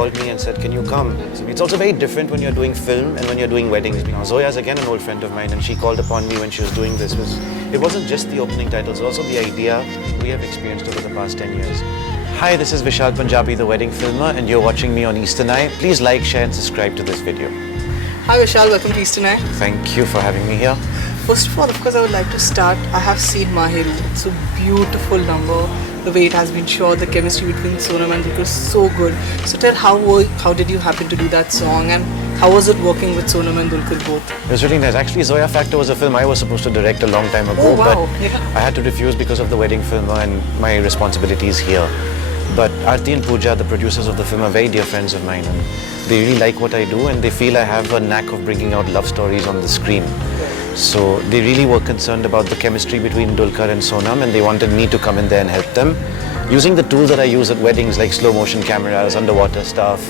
called me and said, can you come? So it's also very different when you're doing film and when you're doing weddings. You know, Zoya is again an old friend of mine, and she called upon me when she was doing this. It wasn't just the opening titles, also the idea we have experienced over the past 10 years. Hi, this is Vishal Punjabi, the wedding filmer, and you're watching me on Easter Night. Please like, share and subscribe to this video. Hi Vishal, welcome to Easter Night. Thank you for having me here. First of all, of course, I would like to start. I have seen Maheroo. It's a beautiful number. The way it has been shot, the chemistry between Sonam and Dulquer is so good. So tell how did you happen to do that song, and how was it working with Sonam and Dulquer both? It was really nice. Actually, Zoya Factor was a film I was supposed to direct a long time ago, oh, wow. but I had to refuse because of the wedding filmer and my responsibilities here. But Aarti and Pooja, the producers of the film, are very dear friends of mine, and they really like what I do, and they feel I have a knack of bringing out love stories on the screen. So they really were concerned about the chemistry between Dulquer and Sonam, and they wanted me to come in there and help them using the tools that I use at weddings, like slow motion cameras, underwater stuff,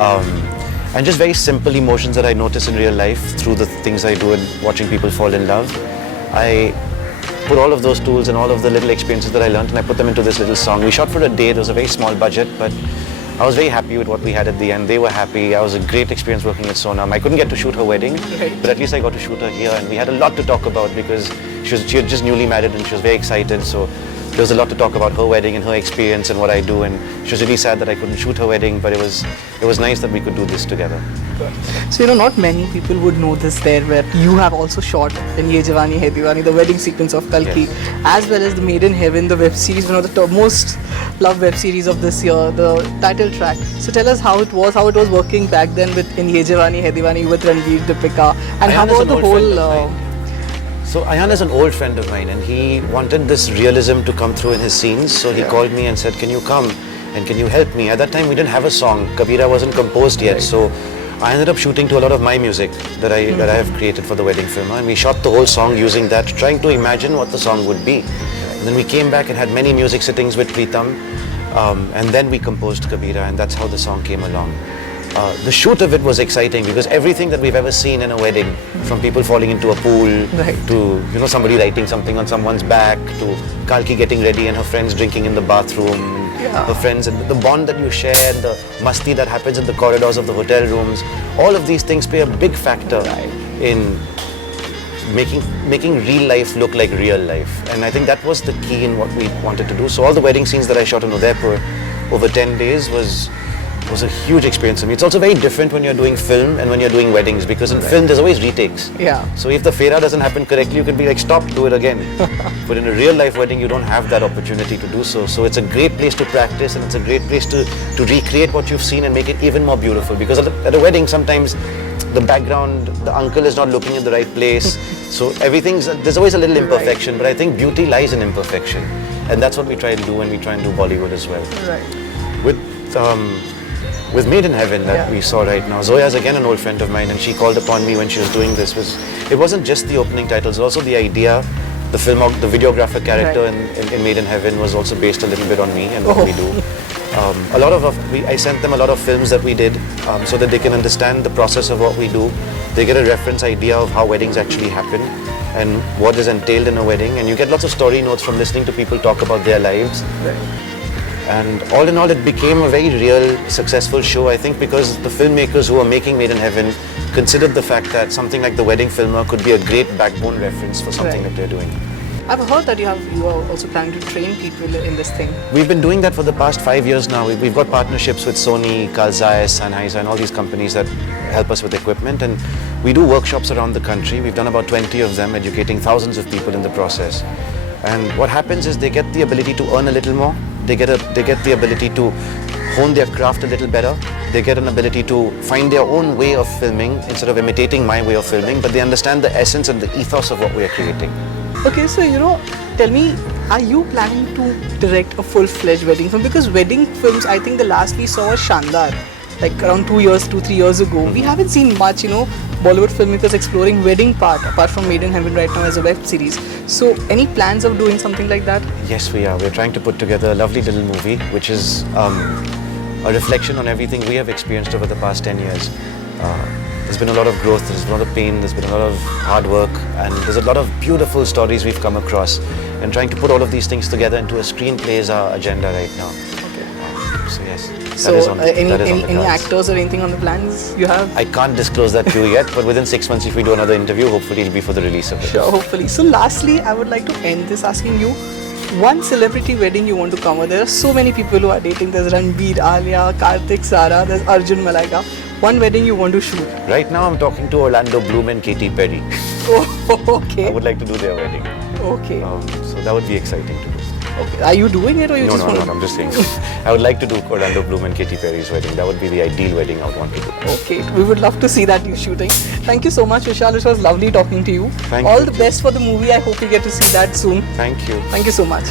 and just very simple emotions that I notice in real life through the things I do and watching people fall in love. I put all of those tools and all of the little experiences that I learned, and I put them into this little song. We shot for a day. It was a very small budget, but I was very happy with what we had at the end. They were happy. I was a great experience working with Sonam. I couldn't get to shoot her wedding, but at least I got to shoot her here, and we had a lot to talk about because she had just newly married and she was very excited. So there was a lot to talk about her wedding and her experience and what I do, and she was really sad that I couldn't shoot her wedding, but it was nice that we could do this together. So not many people would know this there, where you have also shot in Ye Jawaani Hai Deewani, the wedding sequence of Kalki, yes, as well as the Made in Heaven, the web series, one of the most loved web series of this year, the title track. So tell us how it was working back then in Ye Jawaani Hai Deewani with Ranveer, Deepika, and how about the whole... So Ayan is an old friend of mine, and he wanted this realism to come through in his scenes, so he called me and said, can you come and can you help me? At that time we didn't have a song. Kabira wasn't composed yet, so I ended up shooting to a lot of my music that I have created for the wedding film, and we shot the whole song using that, trying to imagine what the song would be. And then we came back and had many music sittings with Preetam, and then we composed Kabira, and that's how the song came along. The shoot of it was exciting because everything that we've ever seen in a wedding, from people falling into a pool, to somebody writing something on someone's back, to Kalki getting ready and her friends drinking in the bathroom, her friends, and the bond that you share, and the masti that happens in the corridors of the hotel rooms, all of these things play a big factor in making real life look like real life. And I think that was the key in what we wanted to do. So all the wedding scenes that I shot in Udaipur over 10 days was a huge experience for me. It's also very different when you're doing film and when you're doing weddings, because in film there's always retakes. So if the fera doesn't happen correctly, you could be like, stop, do it again. But in a real life wedding, you don't have that opportunity to do so. So it's a great place to practice, and it's a great place to recreate what you've seen and make it even more beautiful. Because at a wedding, sometimes the background, the uncle is not looking in the right place. So there's always a little imperfection, but I think beauty lies in imperfection. And that's what we try to do when we try and do Bollywood as well. With Made in Heaven that we saw right now, Zoya is again an old friend of mine, and she called upon me when she was doing this. It wasn't just the opening titles, also the idea, the videographer character in Made in Heaven was also based a little bit on me and what we do. I sent them a lot of films that we did so that they can understand the process of what we do. They get a reference idea of how weddings actually happen and what is entailed in a wedding, and you get lots of story notes from listening to people talk about their lives. And all in all, it became a very real, successful show, I think, because the filmmakers who are making Made in Heaven considered the fact that something like The Wedding Filmer could be a great backbone reference for something that they're doing. I've heard that you are also planning to train people in this thing. We've been doing that for the past 5 years now. We've got partnerships with Sony, Carl Zeiss, Sennheiser, and all these companies that help us with equipment. And we do workshops around the country. We've done about 20 of them, educating thousands of people in the process. And what happens is they get the ability to earn a little more. They get the ability to hone their craft a little better. They get an ability to find their own way of filming instead of imitating my way of filming, but they understand the essence and the ethos of what we are creating. Okay, so tell me, are you planning to direct a full-fledged wedding film? Because wedding films, I think the last we saw was Shandar, like around 2-3 years ago. We haven't seen much, Bollywood filmmakers exploring wedding part, apart from Made in Heaven right now as a web series. So, any plans of doing something like that? Yes, we are. We're trying to put together a lovely little movie, which is a reflection on everything we have experienced over the past 10 years. There's been a lot of growth, there's been a lot of pain, there's been a lot of hard work, and there's a lot of beautiful stories we've come across. And trying to put all of these things together into a screenplay is our agenda right now. So yes, So, that is on, any that is on the any cards. actors or anything on the plans you have? I can't disclose that to you yet, but within 6 months, if we do another interview, hopefully it'll be for the release of it. Sure, hopefully. So, lastly, I would like to end this asking you one celebrity wedding you want to cover. There are so many people who are dating. There's Ranbir, Alia, Karthik, Sara. There's Arjun, Malaika. One wedding you want to shoot. Right now, I'm talking to Orlando Bloom and Katy Perry. Oh, I okay. would like to do their wedding. Okay. So that would be exciting to do. Okay. Are you doing it or you No, just no, want no, I'm just saying. I would like to do Orlando Bloom and Katy Perry's wedding. That would be the ideal wedding I would want to do. Okay, we would love to see that you shooting. Thank you so much, Vishal. It was lovely talking to you. Thank All you the too. best for the movie. I hope you get to see that soon. Thank you. Thank you so much.